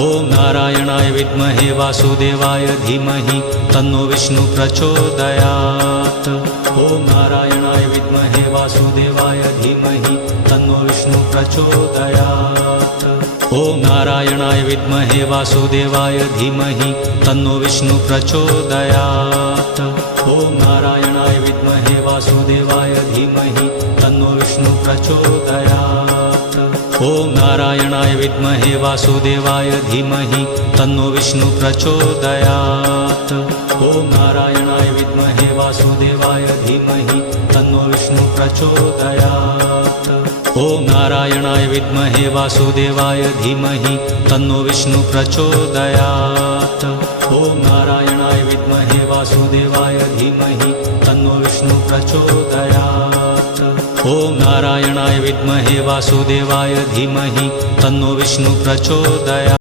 ॐ नारायणाय विद्महे वासुदेवाय धीमहि तन्नो विष्णु प्रचोदयात्। ॐ नारायणाय विद्महे वासुदेवाय धीमहि तन्नो विष्णु प्रचोदयात्। ॐ नारायणाय विद्महे वासुदेवाय धीमहि तन्नो विष्णु प्रचोदयात्। ॐ नारायणाय विद्महे वासुदेवाय धीमहि तन्नो विष्णु प्रचोदयात्। ॐ नारायणाय विद्महे वासुदेवाय धीमहि तन्नो विष्णु प्रचोदयात्। ॐ नारायणाय विद्महे वासुदेवाय धीमहि तन्नो विष्णु प्रचोदयात्। ॐ नारायणाय विद्महे वासुदेवाय धीमहि तन्नो विष्णु प्रचोदयात्। ॐ नारायणाय विद्महे वासुदेवाय धीमहि तन्नो विष्णु प्रचोदयात्। ॐ नारायणाय विद्महे वासुदेवाय धीमहि तन्नो विष्णु प्रचोदयात्।